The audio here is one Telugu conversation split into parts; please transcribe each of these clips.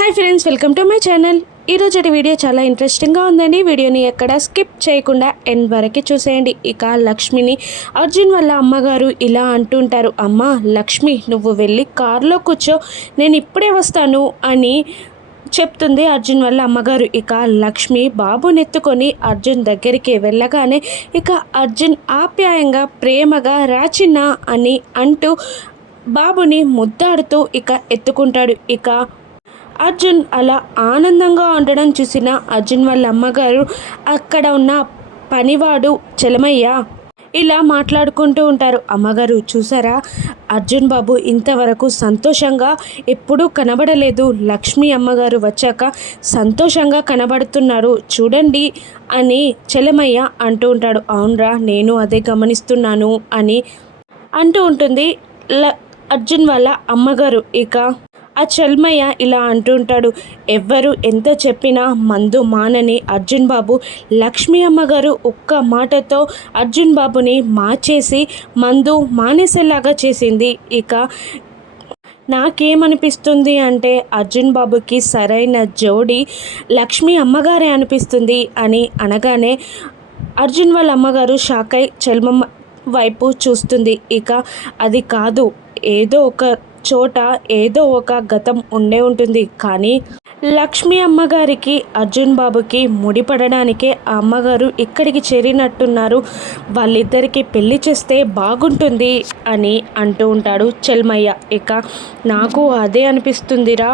Hi friends, welcome to my channel. ఈరోజు వీడియో చాలా ఇంట్రెస్టింగ్గా ఉందండి. వీడియోని ఎక్కడ స్కిప్ చేయకుండా ఎండ్ వరకు చూసేయండి. ఇక లక్ష్మిని అర్జున్ వాళ్ళ అమ్మగారు ఇలా అంటుంటారు, అమ్మ లక్ష్మి నువ్వు వెళ్ళి కారులో కూర్చో, నేను ఇప్పుడే వస్తాను అని చెప్తుంది అర్జున్ వాళ్ళ అమ్మగారు. ఇక లక్ష్మి బాబునెత్తుకొని అర్జున్ దగ్గరికి వెళ్ళగానే ఇక అర్జున్ ఆప్యాయంగా ప్రేమగా రాచిన్నా అని అంటూ బాబుని ముద్దాడుతూ ఇక ఎత్తుకుంటాడు. ఇక అర్జున్ అలా ఆనందంగా ఉండడం చూసిన అర్జున్ వాళ్ళ అమ్మగారు అక్కడ ఉన్న పనివాడు చలమయ్య ఇలా మాట్లాడుకుంటూ ఉంటారు. అమ్మగారు చూసారా, అర్జున్ బాబు ఇంతవరకు సంతోషంగా ఎప్పుడూ కనబడలేదు, లక్ష్మి అమ్మగారు వచ్చాక సంతోషంగా కనబడుతున్నారు చూడండి అని చలమయ్య అంటూ ఉంటాడు. అవునరా, నేను అదే గమనిస్తున్నాను అని అంటూ ఉంటుంది అర్జున్ వాళ్ళ అమ్మగారు. ఇక ఆ చల్మయ్య ఇలా అంటుంటాడు, ఎవ్వరు ఎంత చెప్పినా మందు మానని అర్జున్ బాబు లక్ష్మీ అమ్మగారు ఒక్క మాటతో అర్జున్ బాబుని మార్చేసి మందు మానేసేలాగా చేసింది. ఇక నాకేమనిపిస్తుంది అంటే అర్జున్ బాబుకి సరైన జోడి లక్ష్మీ అమ్మగారే అనిపిస్తుంది అని అనగానే అర్జున్ వాళ్ళ అమ్మగారు షాక్ అయి చల్మమ్మ వైపు చూస్తుంది. ఇక అది కాదు, ఏదో ఒక చోట ఏదో ఒక గతం ఉండే ఉంటుంది, కానీ లక్ష్మీ అమ్మగారికి అర్జున్ బాబుకి ముడిపడడానికే ఆ అమ్మగారు ఇక్కడికి చేరినట్టున్నారు, వాళ్ళిద్దరికీ పెళ్లి చేస్తే బాగుంటుంది అని అంటూ ఉంటాడు చల్మయ్య. ఇక నాకు అదే అనిపిస్తుందిరా,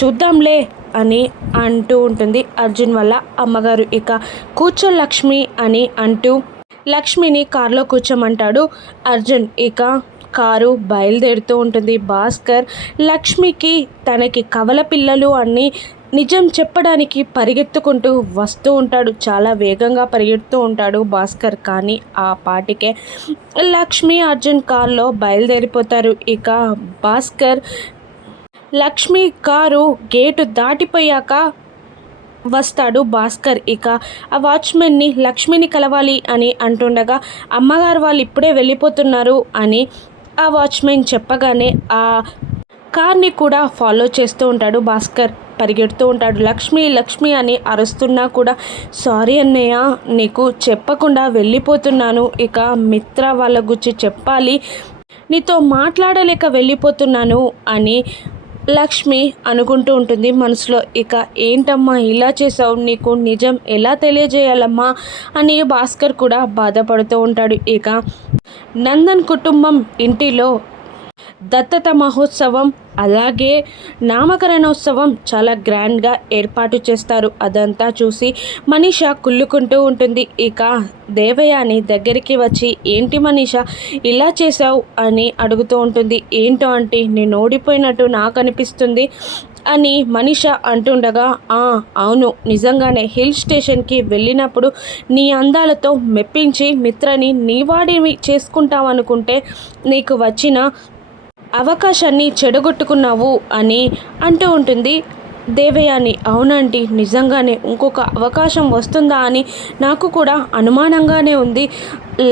చూద్దాంలే అని అంటూ ఉంటుంది అర్జున్ వల్ల అమ్మగారు. ఇక కూర్చో లక్ష్మి అని అంటూ లక్ష్మిని కారులో కూర్చోమంటాడు అర్జున్. ఇక కారు బయలుదేరుతూ ఉంటుంది. భాస్కర్ లక్ష్మికి తనకి కవల పిల్లలు అన్నీ నిజం చెప్పడానికి పరిగెత్తుకుంటూ వస్తూ ఉంటాడు. చాలా వేగంగా పరిగెడుతూ ఉంటాడు భాస్కర్. కానీ ఆ పాటికే లక్ష్మి అర్జున్ కారులో బయలుదేరిపోతారు. ఇక భాస్కర్ లక్ష్మి కారు గేటు దాటిపోయాక వస్తాడు భాస్కర్. ఇక ఆ వాచ్మెన్ని లక్ష్మిని కలవాలి అని అంటుండగా అమ్మగారు వాళ్ళు ఇప్పుడే వెళ్ళిపోతున్నారు అని ఆ వాచ్మెన్ చెప్పగానే ఆ కార్ని కూడా ఫాలో చేస్తూ ఉంటాడు భాస్కర్. పరిగెడుతూ ఉంటాడు. లక్ష్మి లక్ష్మి అని అరుస్తున్నా కూడా సారీ అన్నయ్య, నీకు చెప్పకుండా వెళ్ళిపోతున్నాను, ఇక మిత్ర వాళ్ళ గురించి చెప్పాలి, నీతో మాట్లాడలేక వెళ్ళిపోతున్నాను అని లక్ష్మి అనుకుంటూ ఉంటుంది మనసులో. ఇక ఏంటమ్మా ఇలా చేసావు, నీకు నిజం ఎలా తెలియజేయాలమ్మా అని భాస్కర్ కూడా బాధపడుతూ ఉంటాడు. ఇక నందన్ కుటుంబం ఇంటిలో దత్తత మహోత్సవం అలాగే నామకరణోత్సవం చాలా గ్రాండ్గా ఏర్పాటు చేస్తారు. అదంతా చూసి మనీషా కుళ్ళుకుంటూ ఉంటుంది. ఇక దేవయాని దగ్గరికి వచ్చి ఏంటి మనీషా ఇలా చేసావు అని అడుగుతూ ఉంటుంది. ఏంటో అంటే నేను ఓడిపోయినట్టు నాకు అనిపిస్తుంది అని మనీషా అంటుండగా అవును నిజంగానే హిల్ స్టేషన్కి వెళ్ళినప్పుడు నీ అందాలతో మెప్పించి మిత్రని నీవాడివి చేసుకుంటావనుకుంటే నీకు వచ్చిన అవకాశాన్ని చెడగొట్టుకున్నావు అని అంటూ ఉంటుంది దేవయాని. అవునండి, నిజంగానే ఇంకొక అవకాశం వస్తుందా అని నాకు కూడా అనుమానంగానే ఉంది.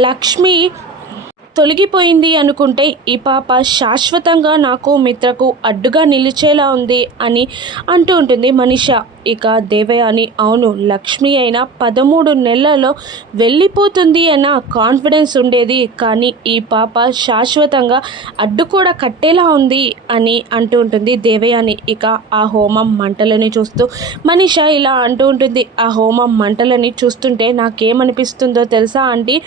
లక్ష్మి తొలగిపోయింది అనుకుంటే ఈ పాప శాశ్వతంగా నాకు మిత్రకు అడ్డుగా నిలిచేలా ఉంది అని అంటూ ఉంటుంది మనీషా. ఇక దేవయాని అవును, లక్ష్మి అయినా 13 నెలల్లో వెళ్ళిపోతుంది అన్న కాన్ఫిడెన్స్ ఉండేది, కానీ ఈ పాప శాశ్వతంగా అడ్డు కూడా కట్టేలా ఉంది అని అంటూ ఉంటుంది దేవయాని. ఇక ఆ హోమం మంటలని చూస్తూ మనీషా ఇలా అంటూ ఉంటుంది, ఆ హోమం మంటలని చూస్తుంటే నాకేమనిపిస్తుందో తెలుసా ఆంటీ,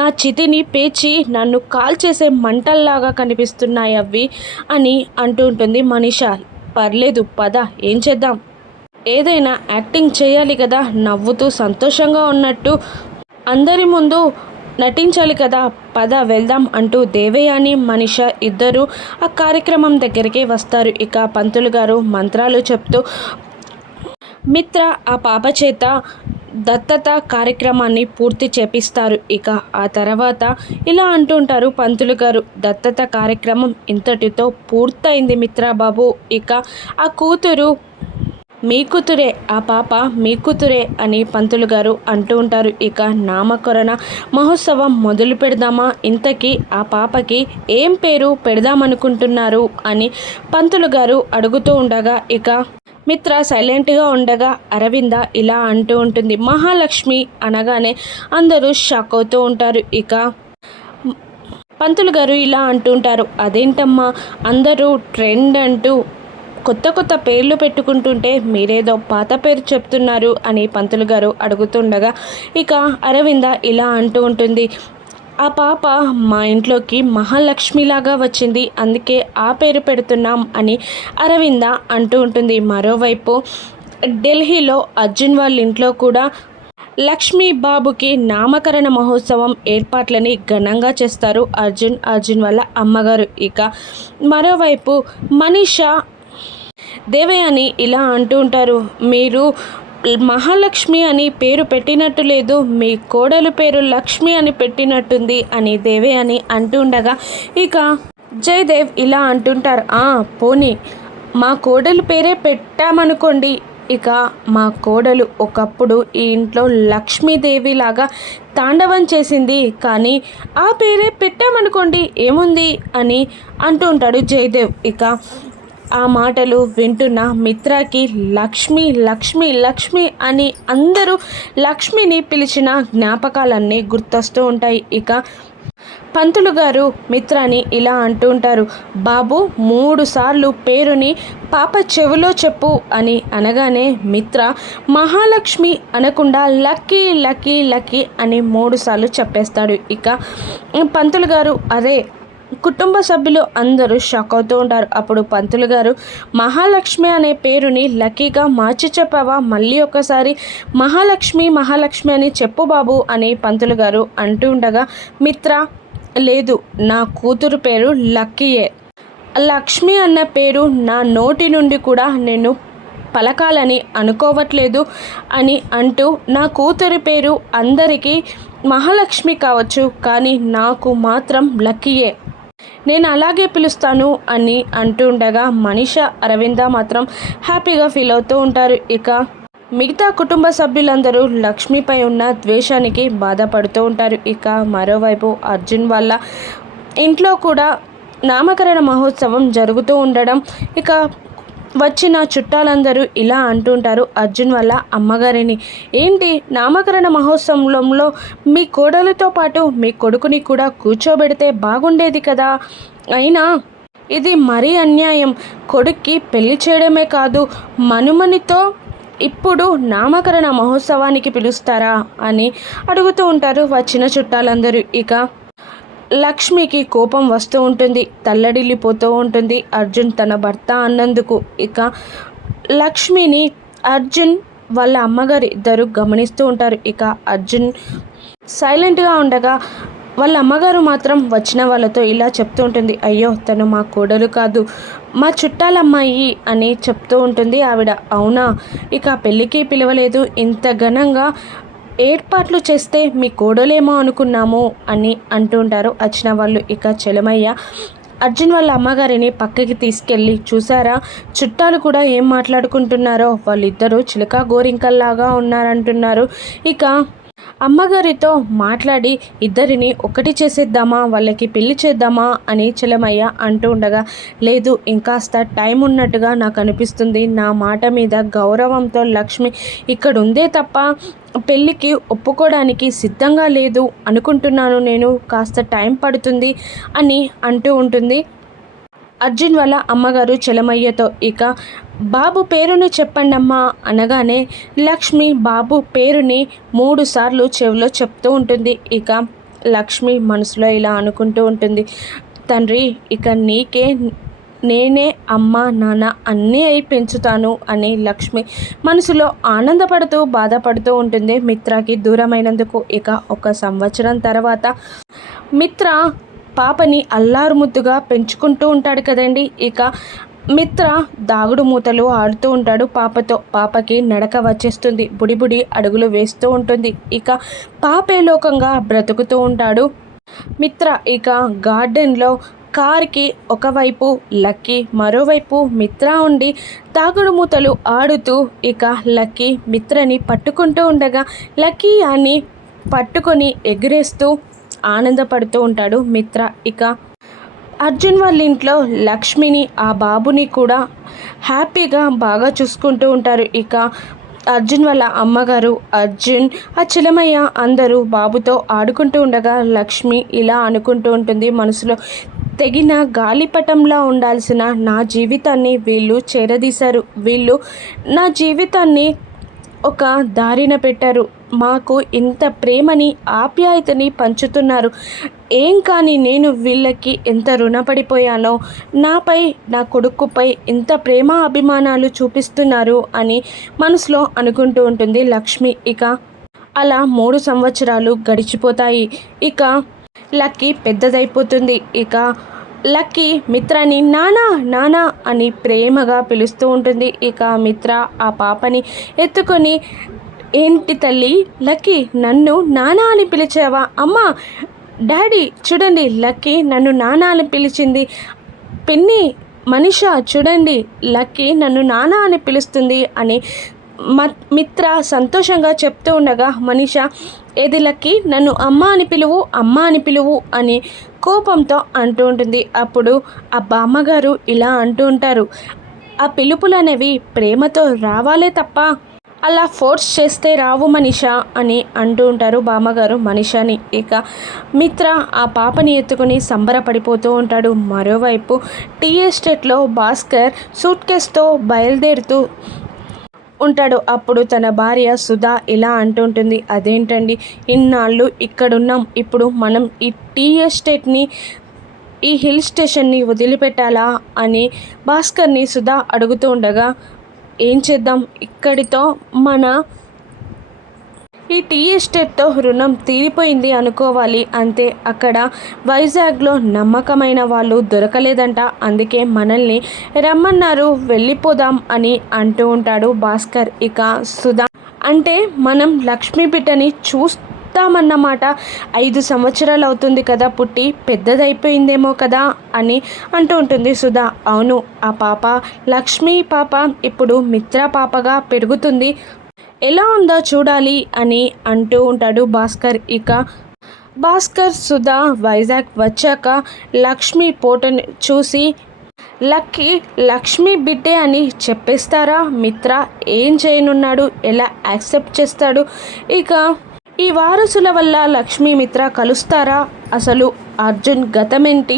నా చితిని పేచి నన్ను కాల్చేసే మంటల్లాగా కనిపిస్తున్నాయి అవి అని అంటూ ఉంటుంది మనీషా. పర్లేదు పద, ఏం చేద్దాం, ఏదైనా యాక్టింగ్ చేయాలి కదా, నవ్వుతూ సంతోషంగా ఉన్నట్టు అందరి ముందు నటించాలి కదా, పద వెళ్దాం అంటూ దేవయాని మనీషా ఇద్దరు ఆ కార్యక్రమం దగ్గరికి వస్తారు. ఇక పంతులు గారు మంత్రాలు చెప్తూ మిత్ర ఆ పాప చేత దత్తత కార్యక్రమాన్ని పూర్తి చేపిస్తారు. ఇక ఆ తర్వాత ఇలా అంటుంటారు పంతులు గారు, దత్తత కార్యక్రమం ఇంతటితో పూర్తయింది మిత్రబాబు, ఇక ఆ కూతురు మీ కూతురే, ఆ పాప మీ కూతురే అని పంతులు గారు అంటూ ఉంటారు. ఇక నామకరణ మహోత్సవం మొదలు పెడదామా, ఇంతకీ ఆ పాపకి ఏం పేరు పెడదామనుకుంటున్నారు అని పంతులు గారు అడుగుతూ ఉండగా, ఇక మిత్ర సైలెంట్గా ఉండగా అరవింద ఇలా అంటూ ఉంటుంది. మహాలక్ష్మి అనగానే అందరూ షాక్ అవుతూ ఉంటారు. ఇక పంతులు గారు ఇలా అంటుంటారు, అదేంటమ్మా అందరూ ట్రెండ్ అంటూ కొత్త కొత్త పేర్లు పెట్టుకుంటుంటే మీరేదో పాత పేరు చెప్తున్నారు అని పంతులు గారు అడుగుతుండగా ఇక అరవింద ఇలా అంటూ ఉంటుంది, ఆ పాప మా ఇంట్లోకి మహాలక్ష్మిలాగా వచ్చింది, అందుకే ఆ పేరు పెడుతున్నాం అని అరవింద అంటూ ఉంటుంది. మరోవైపు ఢిల్లీలో అర్జున్ వాళ్ళ ఇంట్లో కూడా లక్ష్మీ బాబుకి నామకరణ మహోత్సవం ఏర్పాట్లని ఘనంగా చేస్తారు అర్జున్ వాళ్ళ అమ్మగారు. ఇక మరోవైపు మనీషా దేవయాని ఇలా అంటూ ఉంటారు, మీరు మహాలక్ష్మి అని పేరు పెట్టినట్టు లేదు, మీ కోడలు పేరు లక్ష్మి అని పెట్టినట్టుంది అని దేవయాని అంటూ ఉండగా ఇక జయదేవ్ ఇలా అంటుంటారు, పోనీ మా కోడలు పేరే పెట్టామనుకోండి, ఇక మా కోడలు ఒకప్పుడు ఈ ఇంట్లో లక్ష్మీదేవి లాగా తాండవం చేసింది, కానీ ఆ పేరే పెట్టామనుకోండి ఏముంది అని అంటూ ఉంటాడు జయదేవ్. ఇక ఆ మాటలు వింటున్న మిత్రకి లక్ష్మి లక్ష్మి లక్ష్మి అని అందరూ లక్ష్మిని పిలిచిన జ్ఞాపకాలన్నీ గుర్తొస్తూ ఉంటాయి. ఇక పంతులు గారు మిత్రాని ఇలా అంటూ ఉంటారు, బాబు 3 సార్లు పేరుని పాప చెవిలో చెప్పు అని అనగానే మిత్ర మహాలక్ష్మి అనకుండా లక్కీ లక్కీ లక్కీ అని 3 సార్లు చెప్పేస్తాడు. ఇక పంతులు గారు అదే కుటుంబ సభ్యులు అందరూ షాక్ అవుతూ ఉంటారు. అప్పుడు పంతులు గారు మహాలక్ష్మి అనే పేరుని లక్కీగా మార్చి చెప్పావా, మళ్ళీ ఒకసారి మహాలక్ష్మి మహాలక్ష్మి అని చెప్పు బాబు అని పంతులు గారు అంటూ ఉండగా మిత్ర లేదు, నా కూతురు పేరు లక్కీయే, లక్ష్మి అన్న పేరు నా నోటి నుండి కూడా నేను పలకాలని అనుకోవట్లేదు అని అంటూ నా కూతురి పేరు అందరికీ మహాలక్ష్మి కావచ్చు, కానీ నాకు మాత్రం లక్కీయే, నేను అలాగే పిలుస్తాను అని అంటూ ఉండగా మనీషా అరవింద మాత్రం హ్యాపీగా ఫీల్ అవుతూ ఉంటారు. ఇక మిగతా కుటుంబ సభ్యులందరూ లక్ష్మిపై ఉన్న ద్వేషానికి బాధపడుతూ ఉంటారు. ఇక మరోవైపు అర్జున్ వాళ్ళ ఇంట్లో కూడా నామకరణ మహోత్సవం జరుగుతూ ఉండడం ఇక వచ్చిన చుట్టాలందరూ ఇలా అంటుంటారు అర్జున్ వాళ్ళ అమ్మగారిని, ఏంటి నామకరణ మహోత్సవంలో మీ కోడలితో పాటు మీ కొడుకుని కూడా కూర్చోబెడితే బాగుండేది కదా, అయినా ఇది మరీ అన్యాయం, కొడుక్కి పెళ్లి చేయడమే కాదు మనుమనితో ఇప్పుడు నామకరణ మహోత్సవానికి పిలుస్తారా అని అడుగుతూ ఉంటారు వచ్చిన చుట్టాలందరూ. ఇక లక్ష్మికి కోపం వస్తూ ఉంటుంది, తల్లడిల్లిపోతూ ఉంటుంది అర్జున్ తన భర్త అన్నందుకు. ఇక లక్ష్మిని అర్జున్ వాళ్ళ అమ్మగారు ఇద్దరు గమనిస్తూ ఉంటారు. ఇక అర్జున్ సైలెంట్గా ఉండగా వాళ్ళ అమ్మగారు మాత్రం వచ్చిన వాళ్ళతో ఇలా చెప్తూ ఉంటుంది, అయ్యో తను మా కోడలు కాదు మా చుట్టాలమ్మాయి అని చెప్తూ ఉంటుంది ఆవిడ. అవునా, ఇక పెళ్ళికి పిలవలేదు, ఇంత ఘనంగా ఏర్పాట్లు చేస్తే మీ కోడలేమో అనుకున్నాము అని అంటుంటారు వచ్చిన వాళ్ళు. ఇక చలమయ్య అర్జున్ వాళ్ళ అమ్మగారిని పక్కకి తీసుకెళ్ళి, చూసారా చుట్టాలు కూడా ఏం మాట్లాడుకుంటున్నారో, వాళ్ళిద్దరూ చిలక గోరింకల్లాగా ఉన్నారంటున్నారు, ఇక అమ్మగారితో మాట్లాడి ఇద్దరిని ఒకటి చేసేద్దామా, వాళ్ళకి పెళ్లి చేద్దామా అని చలమయ్య అంటూ ఉండగా, లేదు ఇంకాస్త టైం ఉన్నట్టుగా నాకు అనిపిస్తుంది, నా మాట మీద గౌరవంతో లక్ష్మి ఇక్కడ ఉందే తప్ప పెళ్ళికి ఒప్పుకోవడానికి సిద్ధంగా లేదు అనుకుంటున్నాను, నేను కాస్త టైం పడుతుంది అని అంటూ ఉంటుంది అర్జున్ వాళ్ళ అమ్మగారు చలమయ్యతో. ఇక బాబు పేరును చెప్పండమ్మా అనగానే లక్ష్మి బాబు పేరుని 3 సార్లు చెవిలో చెప్తూ ఉంటుంది. ఇక లక్ష్మి మనసులో ఇలా అనుకుంటూ ఉంటుంది, తండ్రి ఇక నీకే నేనే అమ్మ నాన్న అన్నీ అయి పెంచుతాను అని లక్ష్మి మనసులో ఆనందపడుతూ బాధపడుతూ ఉంటుంది మిత్రకి దూరమైనందుకు. ఇక 1 సంవత్సరం తర్వాత మిత్ర పాపని అల్లారు ముద్దుగా పెంచుకుంటూ ఉంటాడు కదండి. ఇక మిత్ర దాగుడు మూతలు ఆడుతూ ఉంటాడు పాపతో. పాపకి నడక వచ్చేస్తుంది, బుడిబుడి అడుగులు వేస్తూ ఉంటుంది. ఇక పాపే లోకంగా బ్రతుకుతూ ఉంటాడు మిత్ర. ఇక గార్డెన్లో కార్కి ఒకవైపు లక్కీ మరోవైపు మిత్ర ఉండి తాగుడు మూతలు ఆడుతూ ఇక లక్కీ మిత్రని పట్టుకుంటూ ఉండగా లక్కీ అని పట్టుకొని ఎగిరేస్తూ ఆనందపడుతూ ఉంటాడు మిత్ర. ఇక అర్జున్ వాళ్ళ ఇంట్లో లక్ష్మిని ఆ బాబుని కూడా హ్యాపీగా బాగా చూసుకుంటూ ఉంటారు. ఇక అర్జున్ వాళ్ళ అమ్మగారు, అర్జున్, ఆ చిలమయ్య అందరూ బాబుతో ఆడుకుంటూ ఉండగా లక్ష్మి ఇలా అనుకుంటూ ఉంటుంది మనసులో, తెగిన గాలిపటంలా ఉండాల్సిన నా జీవితాన్ని వీళ్ళు చేరదీశారు. వీళ్ళు నా జీవితాన్ని ఒక దారిన పెట్టారు. మాకు ఇంత ప్రేమని ఆప్యాయతని పంచుతున్నారు. ఏం కానీ నేను వీళ్ళకి ఎంత రుణపడిపోయానో, నాపై నా కొడుకుపై ఇంత ప్రేమ అభిమానాలు చూపిస్తున్నారు అని మనసులో అనుకుంటూ ఉంటుంది లక్ష్మి. ఇక అలా 3 సంవత్సరాలు గడిచిపోతాయి. ఇక లక్కీ పెద్దదైపోతుంది. ఇక లక్కీ మిత్రాని నానా నానా అని ప్రేమగా పిలుస్తూ ఉంటుంది. ఇక మిత్ర ఆ పాపని ఎత్తుకొని, ఏంటి తల్లి లక్కీ నన్ను నానా అని పిలిచావా? అమ్మా డాడీ చూడండి లక్కీ నన్ను నానా అని పిలిచింది. పిన్ని మనిషా చూడండి లక్కీ నన్ను నానా అని పిలుస్తుంది అని మిత్ర సంతోషంగా చెప్తూ ఉండగా మనిష, ఏది లక్కీ నన్ను అమ్మ అని పిలువు, అమ్మ అని పిలువు అని కోపంతో అంటూ ఉంటుంది. అప్పుడు ఆ బామ్మగారు ఇలా అంటూ ఉంటారు, ఆ పిలుపులు అనేవి ప్రేమతో రావాలే తప్ప అలా ఫోర్స్ చేస్తే రావు మనిష అని అంటూ ఉంటారు బామ్మగారు మనిషని. ఇక మిత్ర ఆ పాపని ఎత్తుకుని సంబరపడిపోతూ ఉంటాడు. మరోవైపు టీ ఎస్టేట్లో భాస్కర్ సూట్ కేస్తో బయలుదేరుతూ ఉంటాడు. అప్పుడు తన భార్య సుధా ఇలా అంటుంటుంది, అదేంటండి ఇన్నాళ్ళు ఇక్కడున్నాం, ఇప్పుడు మనం ఈ టీ ఎస్టేట్ని ఈ హిల్ స్టేషన్ని వదిలిపెట్టాలా అని భాస్కర్ని సుధా అడుగుతూ ఉండగా, ఏం చేద్దాం ఇక్కడితో మన ఈ టీ ఎస్టేట్తో రుణం తీరిపోయింది అనుకోవాలి అంతే. అక్కడ వైజాగ్లో నమ్మకమైన వాళ్ళు దొరకలేదంట, అందుకే మనల్ని రమ్మన్నారు, వెళ్ళిపోదాం అని అంటూ ఉంటాడు భాస్కర్. ఇక సుధా, అంటే మనం లక్ష్మీ బిడ్డని చూస్తామన్నమాట, 5 సంవత్సరాలు అవుతుంది కదా పుట్టి, పెద్దదైపోయిందేమో కదా అని అంటూ ఉంటుంది సుధా. అవును, ఆ పాప లక్ష్మీ పాప ఇప్పుడు మిత్ర పాపగా పెరుగుతుంది, ఎలా ఉందో చూడాలి అని అంటూ ఉంటాడు భాస్కర్. ఇక భాస్కర్ సుధా వైజాగ్ వచ్చాక లక్ష్మి ఫోటోని చూసి, లక్ష్మి బిడ్డే అని చెప్పేస్తారా? మిత్ర ఏం చేయనున్నాడు, ఎలా యాక్సెప్ట్ చేస్తాడు? ఇక ఈ వారసుల వల్ల లక్ష్మీ మిత్ర కలుస్తారా? అసలు అర్జున్ గతమేంటి,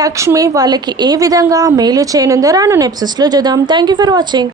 లక్ష్మి వాళ్ళకి ఏ విధంగా మేలు చేయనుందో రాను ఎపిసోడ్స్లో చూద్దాం. Thank you for watching.